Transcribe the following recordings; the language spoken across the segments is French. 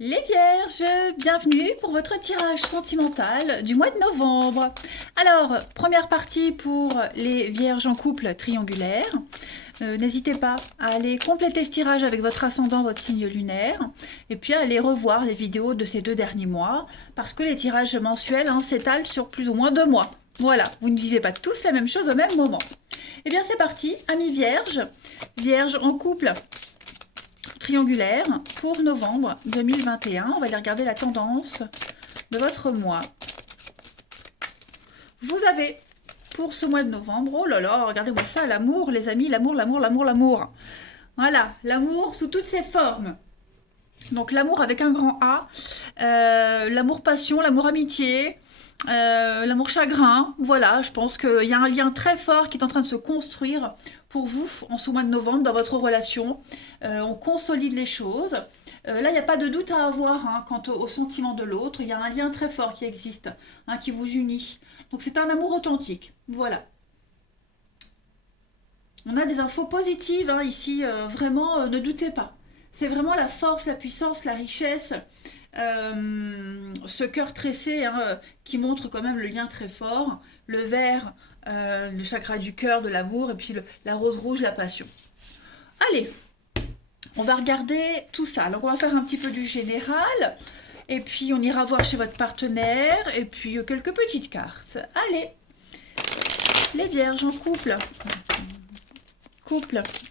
Les Vierges, bienvenue pour votre tirage sentimental du mois de novembre. Alors, première partie pour les Vierges en couple triangulaire. N'hésitez pas à aller compléter ce tirage avec votre ascendant, votre signe lunaire, et puis à aller revoir les vidéos de ces 2 derniers mois, parce que les tirages mensuels s'étalent sur plus ou moins 2 mois. Voilà, vous ne vivez pas tous la même chose au même moment. Eh bien c'est parti, amis Vierges, Vierges en couple triangulaire pour novembre 2021. On va aller regarder la tendance de votre mois. Vous avez pour ce mois de novembre, oh là là, regardez-moi ça, l'amour les amis, l'amour, l'amour, l'amour, l'amour. Voilà, l'amour sous toutes ses formes. Donc l'amour avec un grand A, l'amour passion, l'amour amitié, l'amour chagrin. Voilà, je pense qu'il y a un lien très fort qui est en train de se construire pour vous en ce mois de novembre dans votre relation. On consolide les choses. Là, il n'y a pas de doute à avoir quant au sentiment de l'autre. Il y a un lien très fort qui existe, qui vous unit. Donc c'est un amour authentique. Voilà. On a des infos positives ici, vraiment, ne doutez pas. C'est vraiment la force, la puissance, la richesse, ce cœur tressé qui montre quand même le lien très fort, le vert, le chakra du cœur, de l'amour, et puis la rose rouge, la passion. Allez, on va regarder tout ça. Alors on va faire un petit peu du général, et puis on ira voir chez votre partenaire, et puis quelques petites cartes. Allez, les vierges en couple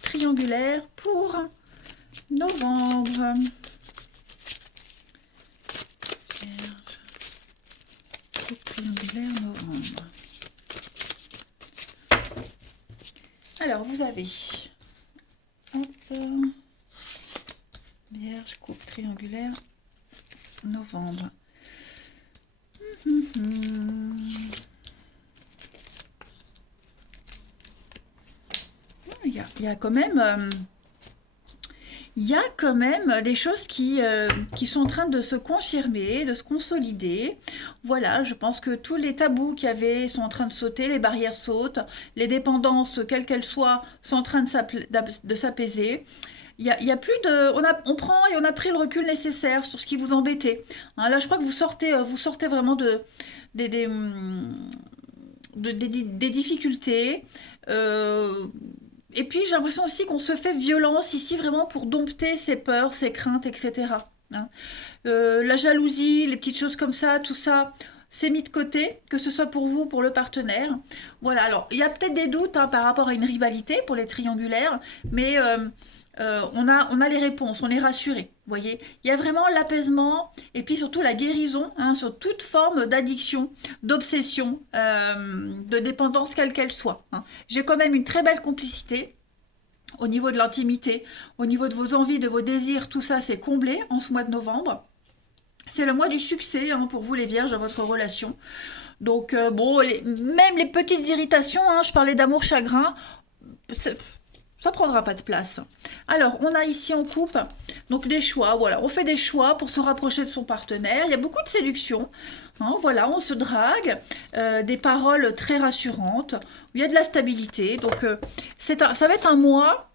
triangulaire pour novembre. Vierge, couple triangulaire novembre. Alors vous avez hop, Vierge, couple triangulaire novembre. Il y a quand même il y a quand même des choses qui sont en train de se confirmer, de se consolider. Voilà, je pense que tous les tabous qu'il y avait sont en train de sauter, les barrières sautent, les dépendances, quelles qu'elles soient, sont en train de s'apaiser. Il y a plus de, on prend et on a pris le recul nécessaire sur ce qui vous embêtait. Là, je crois que vous sortez vraiment des, des, hum, des difficultés. Euh, et puis j'ai l'impression aussi qu'on se fait violence ici vraiment pour dompter ses peurs, ses craintes, etc. La jalousie, les petites choses comme ça, tout ça, c'est mis de côté, que ce soit pour vous ou pour le partenaire. Voilà, alors il y a peut-être des doutes par rapport à une rivalité pour les triangulaires, mais on a les réponses, on est rassuré. Vous voyez, il y a vraiment l'apaisement et puis surtout la guérison sur toute forme d'addiction, d'obsession, de dépendance quelle qu'elle soit. J'ai quand même une très belle complicité au niveau de l'intimité, au niveau de vos envies, de vos désirs, tout ça c'est comblé en ce mois de novembre. C'est le mois du succès pour vous les vierges dans votre relation. Donc bon, même les petites irritations, je parlais d'amour chagrin, ça prendra pas de place. Alors, on a ici en couple, donc des choix, voilà, on fait des choix pour se rapprocher de son partenaire, il y a beaucoup de séduction, voilà, on se drague, des paroles très rassurantes, il y a de la stabilité, donc ça va être un mois,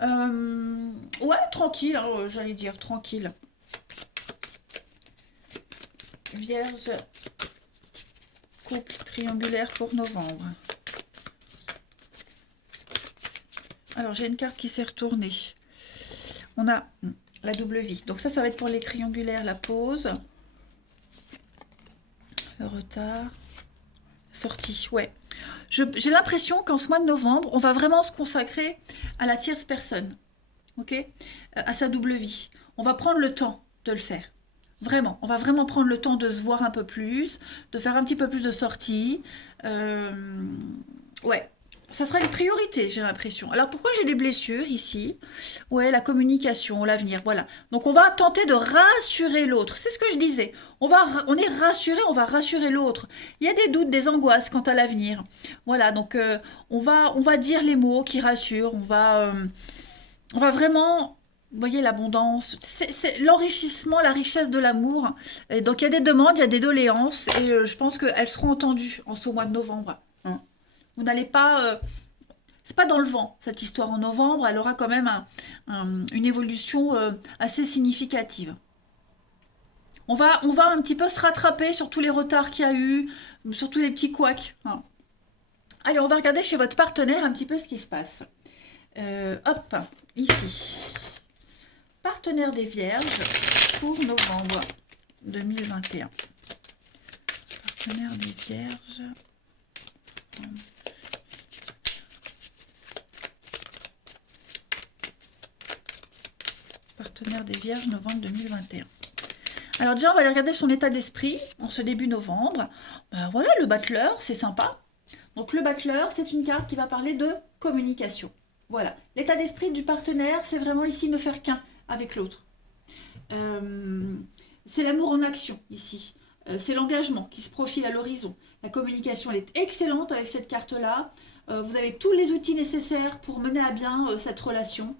ouais, tranquille, j'allais dire tranquille. Vierge, couple triangulaire pour novembre. Alors, j'ai une carte qui s'est retournée. On a la double vie. Donc ça va être pour les triangulaires, la pause. Le retard. Sortie, ouais. J'ai l'impression qu'en ce mois de novembre, on va vraiment se consacrer à la tierce personne. Ok, à sa double vie. On va prendre le temps de le faire. Vraiment, on va vraiment prendre le temps de se voir un peu plus, de faire un petit peu plus de sorties. Ouais, ça sera une priorité, j'ai l'impression. Alors pourquoi j'ai des blessures ici? Ouais, la communication, l'avenir, voilà. Donc on va tenter de rassurer l'autre. C'est ce que je disais. On est rassuré, on va rassurer l'autre. Il y a des doutes, des angoisses quant à l'avenir. Voilà, donc on va dire les mots qui rassurent. On va vraiment, vous voyez, l'abondance, c'est l'enrichissement, la richesse de l'amour. Et donc il y a des demandes, il y a des doléances, et je pense qu'elles seront entendues en ce mois de novembre. Vous n'allez pas, c'est pas dans le vent cette histoire en novembre. Elle aura quand même une évolution assez significative. on va un petit peu se rattraper sur tous les retards qu'il y a eu, sur tous les petits couacs, hein. Allez, on va regarder chez votre partenaire un petit peu ce qui se passe. Hop, ici. Partenaire des Vierges pour novembre 2021. Partenaire des Vierges. Partenaire des Vierges, novembre 2021. Alors déjà, on va aller regarder son état d'esprit en ce début novembre. Ben voilà, le battleur, c'est sympa. Donc le battleur, c'est une carte qui va parler de communication. Voilà, l'état d'esprit du partenaire, c'est vraiment ici ne faire qu'un avec l'autre. C'est l'amour en action ici. C'est l'engagement qui se profile à l'horizon. La communication, elle est excellente avec cette carte-là. Vous avez tous les outils nécessaires pour mener à bien cette relation.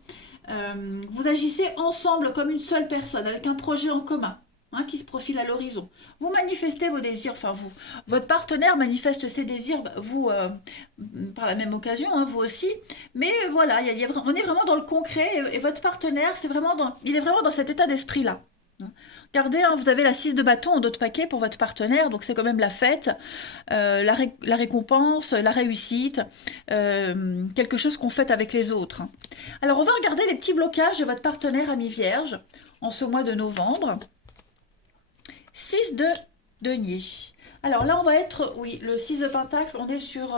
Vous agissez ensemble comme une seule personne, avec un projet en commun, hein, qui se profile à l'horizon. Vous manifestez vos désirs, enfin vous, votre partenaire manifeste ses désirs, vous, par la même occasion, hein, vous aussi. Mais voilà, on est vraiment dans le concret et votre partenaire, il est vraiment dans cet état d'esprit-là. Regardez, hein, vous avez la 6 de bâton en dos de paquet pour votre partenaire, donc c'est quand même la fête, la récompense, la réussite, quelque chose qu'on fête avec les autres, hein. Alors on va regarder les petits blocages de votre partenaire ami vierge en ce mois de novembre. 6 de denier. Alors là on va être, oui, le 6 de pentacle, on est sur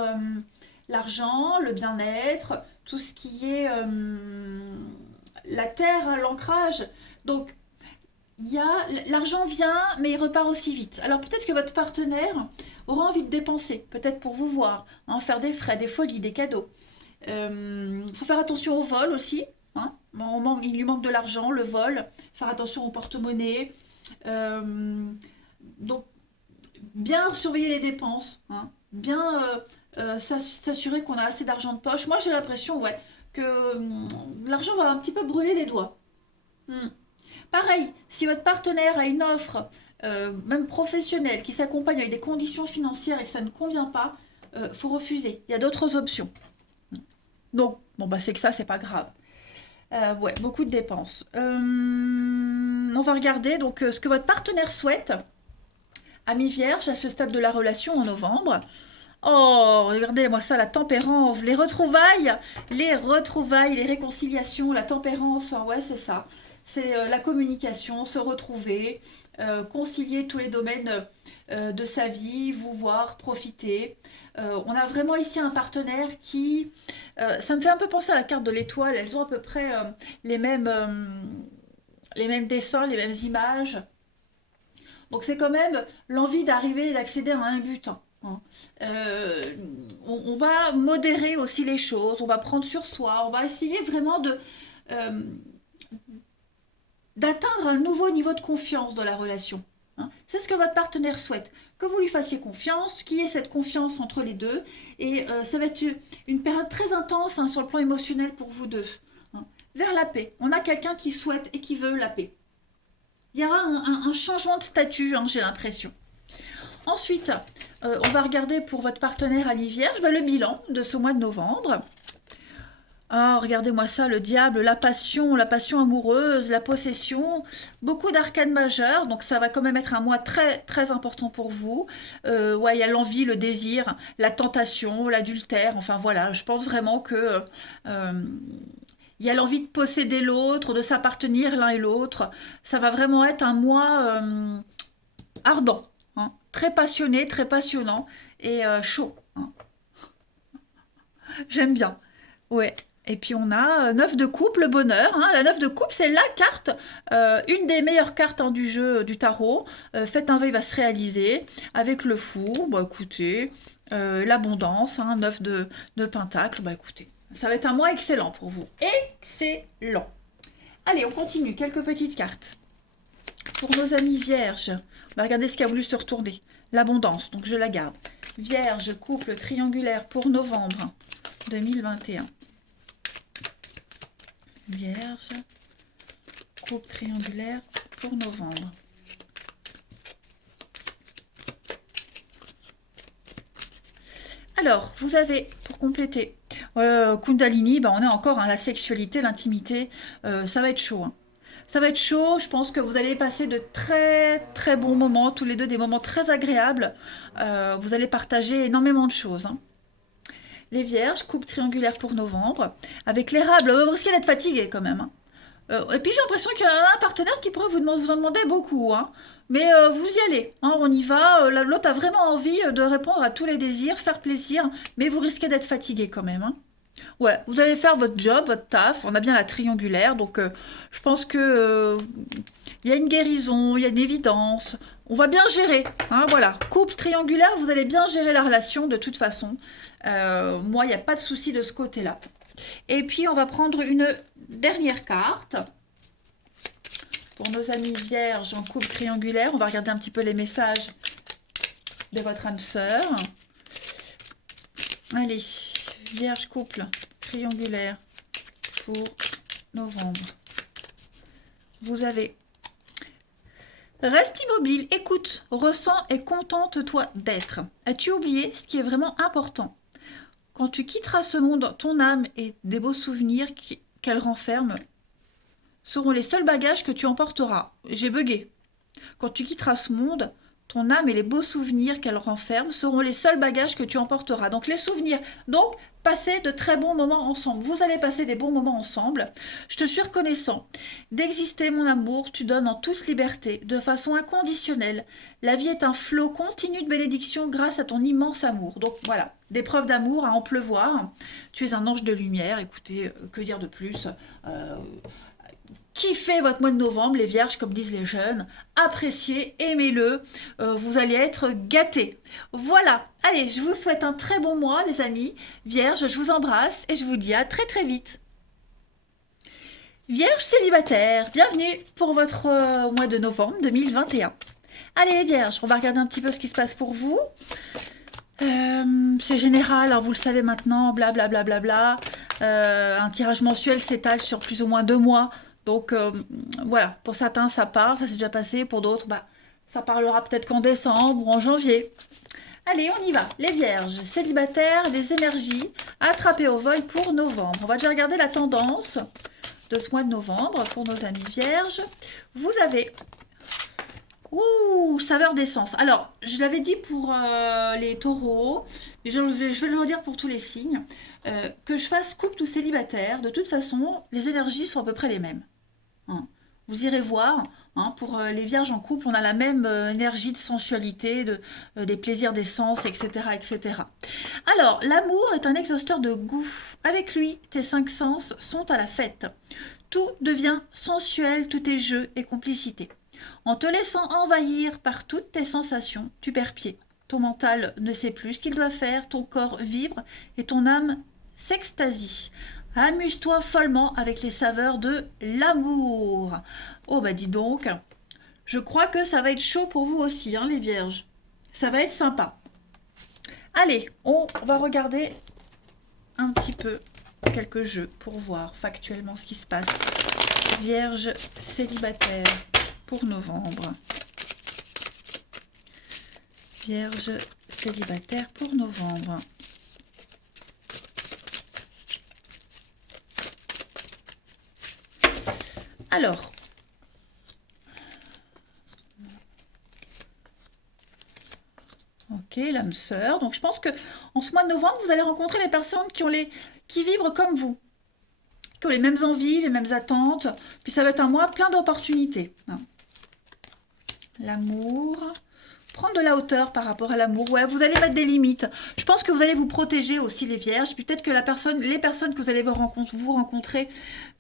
l'argent, le bien-être, tout ce qui est la terre, hein, l'ancrage. Donc l'argent vient, mais il repart aussi vite. Alors peut-être que votre partenaire aura envie de dépenser, peut-être pour vous voir, hein, faire des frais, des folies, des cadeaux. Il faut faire attention au vol aussi, hein. Il lui manque de l'argent, le vol. Faire attention au porte-monnaie. Donc, bien surveiller les dépenses, hein. Bien s'assurer qu'on a assez d'argent de poche. Moi, j'ai l'impression, ouais, que l'argent va un petit peu brûler les doigts. Hmm. Pareil, si votre partenaire a une offre, même professionnelle, qui s'accompagne avec des conditions financières et que ça ne convient pas, faut refuser. Il y a d'autres options. Donc, bon, bah, c'est que ça, c'est pas grave. Ouais, beaucoup de dépenses. On va regarder donc ce que votre partenaire souhaite. Ami vierge, à ce stade de la relation en novembre. Oh, regardez-moi ça, la tempérance, les réconciliations, la tempérance, ouais, c'est ça. C'est la communication, se retrouver, concilier tous les domaines de sa vie, vous voir, profiter. On a vraiment ici un partenaire qui... ça me fait un peu penser à la carte de l'étoile, elles ont à peu près les mêmes dessins, les mêmes images. Donc c'est quand même l'envie d'arriver et d'accéder à un but, hein. On va modérer aussi les choses, on va prendre sur soi, on va essayer vraiment euh, d'atteindre un nouveau niveau de confiance dans la relation, hein. C'est ce que votre partenaire souhaite, que vous lui fassiez confiance, qu'il y ait cette confiance entre les deux, et ça va être une période très intense, hein, sur le plan émotionnel pour vous deux, hein. Vers la paix, on a quelqu'un qui souhaite et qui veut la paix. Il y aura un changement de statut, hein, j'ai l'impression. Ensuite, on va regarder pour votre partenaire ami vierge le bilan de ce mois de novembre. Ah, regardez-moi ça, le diable, la passion amoureuse, la possession, beaucoup d'arcanes majeures, donc ça va quand même être un mois très très important pour vous. Ouais, il y a l'envie, le désir, la tentation, l'adultère, enfin voilà, je pense vraiment que il y a l'envie de posséder l'autre, de s'appartenir l'un et l'autre. Ça va vraiment être un mois ardent, hein, très passionné, très passionnant et chaud, hein. J'aime bien. Ouais. Et puis on a 9 de coupe, le bonheur, hein. La 9 de coupe, c'est la carte, une des meilleures cartes, hein, du jeu du tarot. Faites un vœu, il va se réaliser. Avec le fou, bah écoutez, l'abondance, hein, 9 de pentacle, bah écoutez, ça va être un mois excellent pour vous. Excellent. Allez, on continue, quelques petites cartes. Pour nos amis vierges, on va regarder ce qui a voulu se retourner. L'abondance, donc je la garde. Vierge, couple triangulaire pour novembre 2021. Vierge, couple triangulaire pour novembre. Alors, vous avez, pour compléter, Kundalini, bah on est encore, hein, la sexualité, l'intimité, ça va être chaud, hein. Ça va être chaud, je pense que vous allez passer de très très bons moments, tous les deux des moments très agréables. Vous allez partager énormément de choses, hein. Les vierges, coupe triangulaire pour novembre. Avec l'érable, vous risquez d'être fatigué quand même, hein. Et puis j'ai l'impression qu'il y a un partenaire qui pourrait vous en demander beaucoup, hein. Mais vous y allez, hein, on y va. L'autre a vraiment envie de répondre à tous les désirs, faire plaisir, mais vous risquez d'être fatigué quand même, hein. Ouais, vous allez faire votre job, votre taf. On a bien la triangulaire, donc je pense que il y a une guérison, il y a une évidence. On va bien gérer, hein, voilà. Couple triangulaire, vous allez bien gérer la relation de toute façon. Moi, il n'y a pas de souci de ce côté-là. Et puis, on va prendre une dernière carte pour nos amis vierges en couple triangulaire. On va regarder un petit peu les messages de votre âme sœur. Allez, vierge couple triangulaire pour novembre. Vous avez: reste immobile, écoute, ressens et contente-toi d'être. As-tu oublié ce qui est vraiment important? Quand tu quitteras ce monde, ton âme et des beaux souvenirs qu'elle renferme seront les seuls bagages que tu emporteras. J'ai bugué. Quand tu quitteras ce monde, ton âme et les beaux souvenirs qu'elle renferme seront les seuls bagages que tu emporteras. Donc les souvenirs. Donc, passez de très bons moments ensemble. Vous allez passer des bons moments ensemble. Je te suis reconnaissant d'exister, mon amour. Tu donnes en toute liberté, de façon inconditionnelle. La vie est un flot continu de bénédictions grâce à ton immense amour. Donc voilà, des preuves d'amour à en pleuvoir. Tu es un ange de lumière. Écoutez, que dire de plus? Kiffez votre mois de novembre, les vierges, comme disent les jeunes. Appréciez, aimez-le. Vous allez être gâtés. Voilà. Allez, je vous souhaite un très bon mois, les amis. Vierges, je vous embrasse et je vous dis à très très vite. Vierge célibataire, bienvenue pour votre mois de novembre 2021. Allez, les vierges, on va regarder un petit peu ce qui se passe pour vous. C'est général, hein, vous le savez maintenant, blablabla. Bla, bla, bla, bla. Un tirage mensuel s'étale sur plus ou moins 2 mois. Donc voilà, pour certains ça parle, ça s'est déjà passé, pour d'autres ça parlera peut-être qu'en décembre ou en janvier. Allez, on y va. Les vierges, célibataires, les énergies, attrapées au vol pour novembre. On va déjà regarder la tendance de ce mois de novembre pour nos amis vierges. Vous avez... Ouh, saveur d'essence. Alors, je l'avais dit pour les taureaux, mais je vais le redire pour tous les signes. Que je fasse couple ou célibataire, de toute façon, les énergies sont à peu près les mêmes, hein. Vous irez voir, hein, pour les vierges en couple, on a la même énergie de sensualité, des plaisirs d'essence, etc., etc. Alors, l'amour est un exhausteur de goût. Avec lui, tes 5 sens sont à la fête. Tout devient sensuel, tout est jeu et complicité. En te laissant envahir par toutes tes sensations, tu perds pied. Ton mental ne sait plus ce qu'il doit faire, ton corps vibre et ton âme s'extasie. Amuse-toi follement avec les saveurs de l'amour. Oh bah dis donc, je crois que ça va être chaud pour vous aussi, hein, les vierges. Ça va être sympa. Allez, on va regarder un petit peu quelques jeux pour voir factuellement ce qui se passe. Vierge célibataire pour novembre. Vierge célibataire pour novembre. Alors, ok, l'âme sœur. Donc je pense que en ce mois de novembre, vous allez rencontrer les personnes qui vibrent comme vous, qui ont les mêmes envies, les mêmes attentes. Puis ça va être un mois plein d'opportunités, hein. L'amour. Prendre de la hauteur par rapport à l'amour. Ouais, vous allez mettre des limites. Je pense que vous allez vous protéger aussi, les vierges. Peut-être que les personnes que vous allez rencontrer,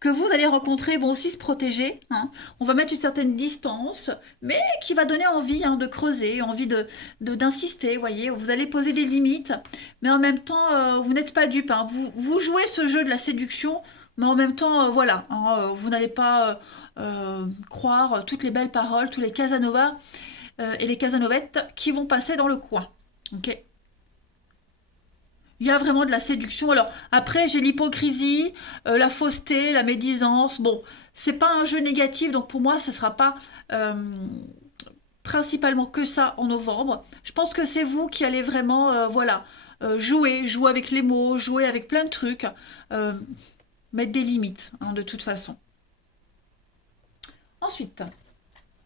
que vous allez rencontrer vont aussi se protéger, hein. On va mettre une certaine distance, mais qui va donner envie, hein, de creuser, envie d'insister, voyez. Vous allez poser des limites, mais en même temps, vous n'êtes pas dupe, hein. Vous jouez ce jeu de la séduction, mais en même temps, voilà, hein, vous n'allez pas croire toutes les belles paroles, tous les Casanova et les Casanovettes qui vont passer dans le coin. Ok. Il y a vraiment de la séduction. Alors, après, j'ai l'hypocrisie, la fausseté, la médisance. Bon, c'est pas un jeu négatif, donc pour moi, ce sera pas principalement que ça en novembre. Je pense que c'est vous qui allez vraiment, voilà, jouer avec les mots, jouer avec plein de trucs, mettre des limites, hein, de toute façon. Ensuite,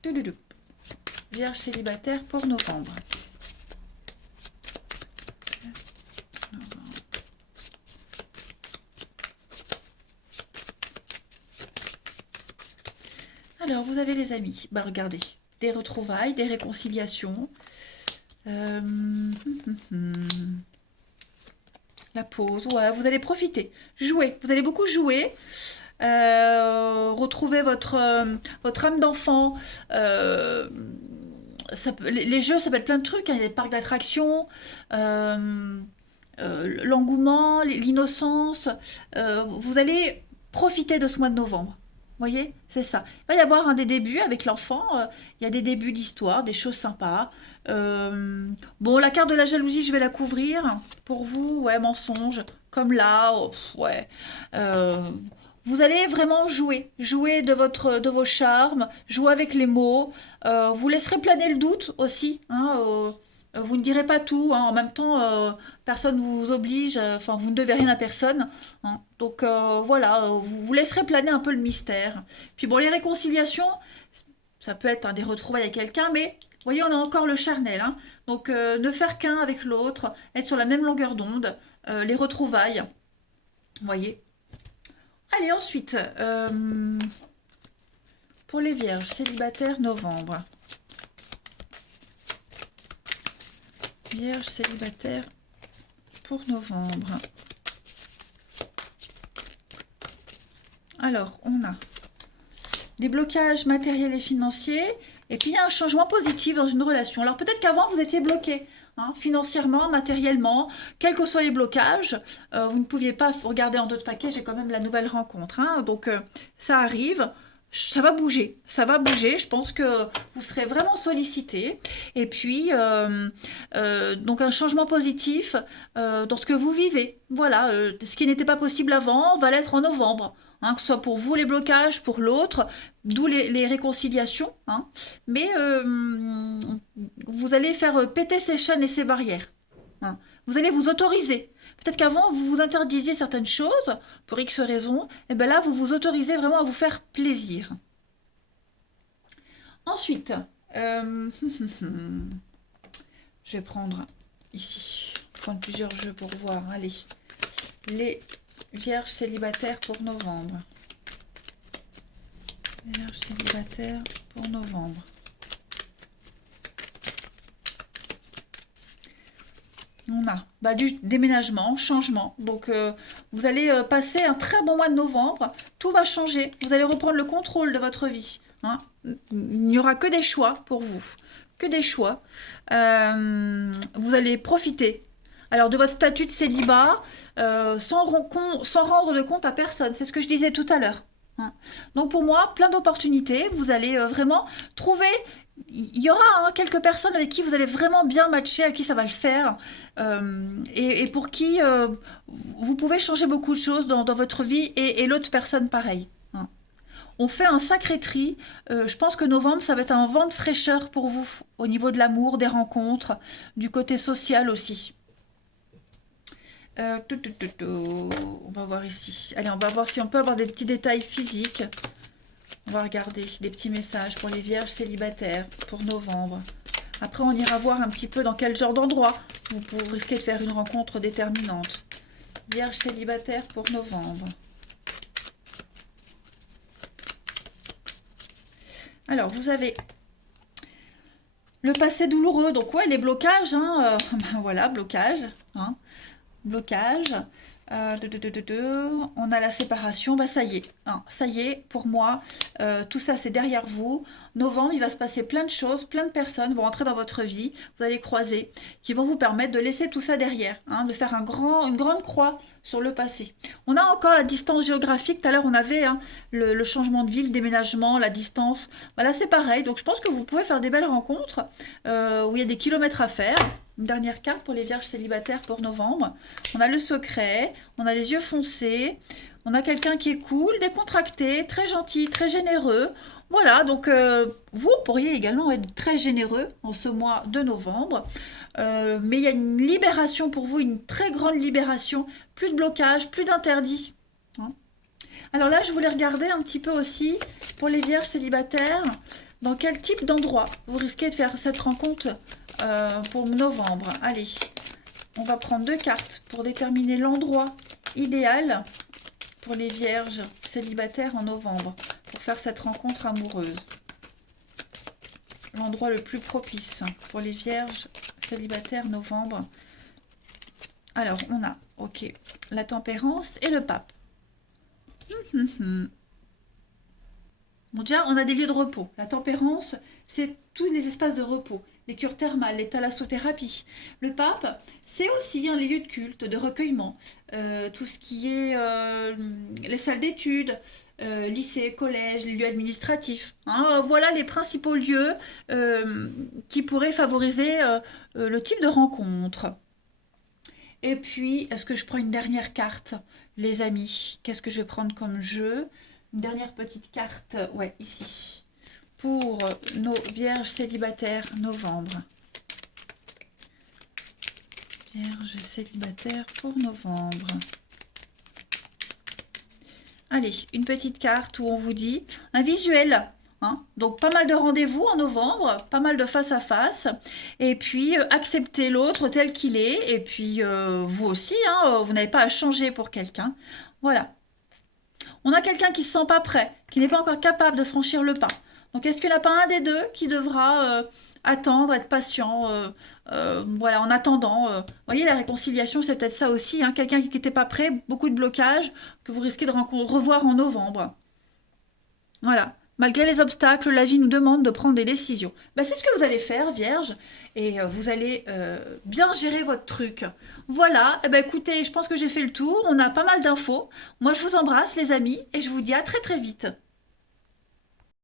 toudoudou, Vierge célibataire pour novembre. Alors, vous avez les amis. Bah, regardez. Des retrouvailles, des réconciliations. La pause. Ouais, vous allez profiter. Jouer. Vous allez beaucoup jouer. Retrouver votre âme d'enfant. Les jeux, ça peut être plein de trucs, hein. Il y a des parcs d'attractions. L'engouement, l'innocence. Vous allez profiter de ce mois de novembre. Vous voyez, c'est ça. Il va y avoir un des débuts avec l'enfant. Il y a des débuts d'histoire, des choses sympas. Bon, la carte de la jalousie, je vais la couvrir. Pour vous, ouais, mensonge. Comme là, oh, ouais. Euh, vous allez vraiment jouer. Jouer de vos charmes. Jouer avec les mots. Vous laisserez planer le doute aussi, hein, vous ne direz pas tout, hein. En même temps, personne ne vous oblige, enfin, vous ne devez rien à personne, hein. Donc voilà, vous vous laisserez planer un peu le mystère. Puis bon, les réconciliations, ça peut être, hein, des retrouvailles avec quelqu'un, mais vous voyez, on a encore le charnel, hein. Donc ne faire qu'un avec l'autre, être sur la même longueur d'onde, les retrouvailles, vous voyez. Allez, ensuite, pour les vierges célibataires, novembre. Vierge célibataire pour novembre. Alors, on a des blocages matériels et financiers, et puis il y a un changement positif dans une relation. Alors peut-être qu'avant, vous étiez bloqué, hein, financièrement, matériellement, quels que soient les blocages, vous ne pouviez pas regarder en deux de paquet, j'ai quand même la nouvelle rencontre, hein. Donc ça arrive. Ça va bouger, ça va bouger. Je pense que vous serez vraiment sollicité. Et puis, donc un changement positif dans ce que vous vivez. Voilà, ce qui n'était pas possible avant va l'être en novembre, hein, que ce soit pour vous les blocages, pour l'autre, d'où les réconciliations, hein. Mais vous allez faire péter ces chaînes et ces barrières, hein. Vous allez vous autoriser. Peut-être qu'avant, vous vous interdisiez certaines choses, pour X raisons, et bien là, vous vous autorisez vraiment à vous faire plaisir. Ensuite, je vais prendre ici, prendre plusieurs jeux pour voir. Allez, les vierges célibataires pour novembre. Vierges célibataires pour novembre. On a du déménagement, changement. Donc, vous allez passer un très bon mois de novembre. Tout va changer. Vous allez reprendre le contrôle de votre vie, hein. Il n'y aura que des choix pour vous. Que des choix. Vous allez profiter. Alors, de votre statut de célibat, sans rendre de compte à personne. C'est ce que je disais tout à l'heure, hein. Donc, pour moi, plein d'opportunités. Vous allez vraiment trouver. Il y aura, hein, quelques personnes avec qui vous allez vraiment bien matcher, à qui ça va le faire, et pour qui vous pouvez changer beaucoup de choses dans votre vie, et l'autre personne pareil, hein. On fait un sacré tri. Je pense que novembre, ça va être un vent de fraîcheur pour vous, au niveau de l'amour, des rencontres, du côté social aussi. On va voir ici. Allez, on va voir si on peut avoir des petits détails physiques. On va regarder des petits messages pour les vierges célibataires pour novembre. Après, on ira voir un petit peu dans quel genre d'endroit vous risquez de faire une rencontre déterminante. Vierge célibataire pour novembre. Alors, vous avez le passé douloureux. Donc, ouais, les blocages, hein, ben voilà, blocage, hein. Blocage. On a la séparation, bah ça y est, hein, ça y est, pour moi, tout ça c'est derrière vous. Novembre, il va se passer plein de choses, plein de personnes vont entrer dans votre vie, vous allez croiser, qui vont vous permettre de laisser tout ça derrière, hein, de faire une grande croix sur le passé. On a encore la distance géographique, tout à l'heure on avait, hein, le changement de ville, le déménagement, la distance, voilà, c'est pareil. Donc je pense que vous pouvez faire des belles rencontres, où il y a des kilomètres à faire. Une dernière carte pour les vierges célibataires pour novembre. On a le secret, on a les yeux foncés, on a quelqu'un qui est cool, décontracté, très gentil, très généreux. Voilà, donc vous pourriez également être très généreux en ce mois de novembre. Mais il y a une libération pour vous, une très grande libération. Plus de blocage, plus d'interdits, hein. Alors là, je voulais regarder un petit peu aussi, pour les vierges célibataires, dans quel type d'endroit vous risquez de faire cette rencontre pour novembre. Allez, on va prendre 2 cartes pour déterminer l'endroit idéal pour les vierges célibataires en novembre, pour faire cette rencontre amoureuse. L'endroit le plus propice pour les vierges célibataires novembre. Alors, on a, ok, la tempérance et le pape. Bon, déjà, on a des lieux de repos. La tempérance, c'est tous les espaces de repos, les cures thermales, les thalassothérapies. Le pape, c'est aussi les lieux de culte, de recueillement, tout ce qui est les salles d'études, lycée, collège, les lieux administratifs. Hein. Voilà les principaux lieux qui pourraient favoriser le type de rencontre. Et puis, est-ce que je prends une dernière carte, les amis? Qu'est-ce que je vais prendre comme jeu? Une dernière petite carte, ouais, ici. Pour nos vierges célibataires novembre. Vierges célibataires pour novembre. Allez, une petite carte où on vous dit un visuel. Hein, donc pas mal de rendez-vous en novembre, pas mal de face à face, et puis accepter l'autre tel qu'il est, et puis vous aussi, hein, vous n'avez pas à changer pour quelqu'un. Voilà. On a quelqu'un qui ne se sent pas prêt, qui n'est pas encore capable de franchir le pas. Donc est-ce qu'il n'y en a pas un des deux qui devra attendre, être patient, voilà, en attendant. Vous voyez, la réconciliation, c'est peut-être ça aussi, hein, quelqu'un qui n'était pas prêt, beaucoup de blocages que vous risquez de revoir en novembre. Voilà. Malgré les obstacles, la vie nous demande de prendre des décisions. Ben, c'est ce que vous allez faire, Vierge, et vous allez bien gérer votre truc. Voilà, eh ben, écoutez, je pense que j'ai fait le tour, on a pas mal d'infos. Moi, je vous embrasse, les amis, et je vous dis à très très vite.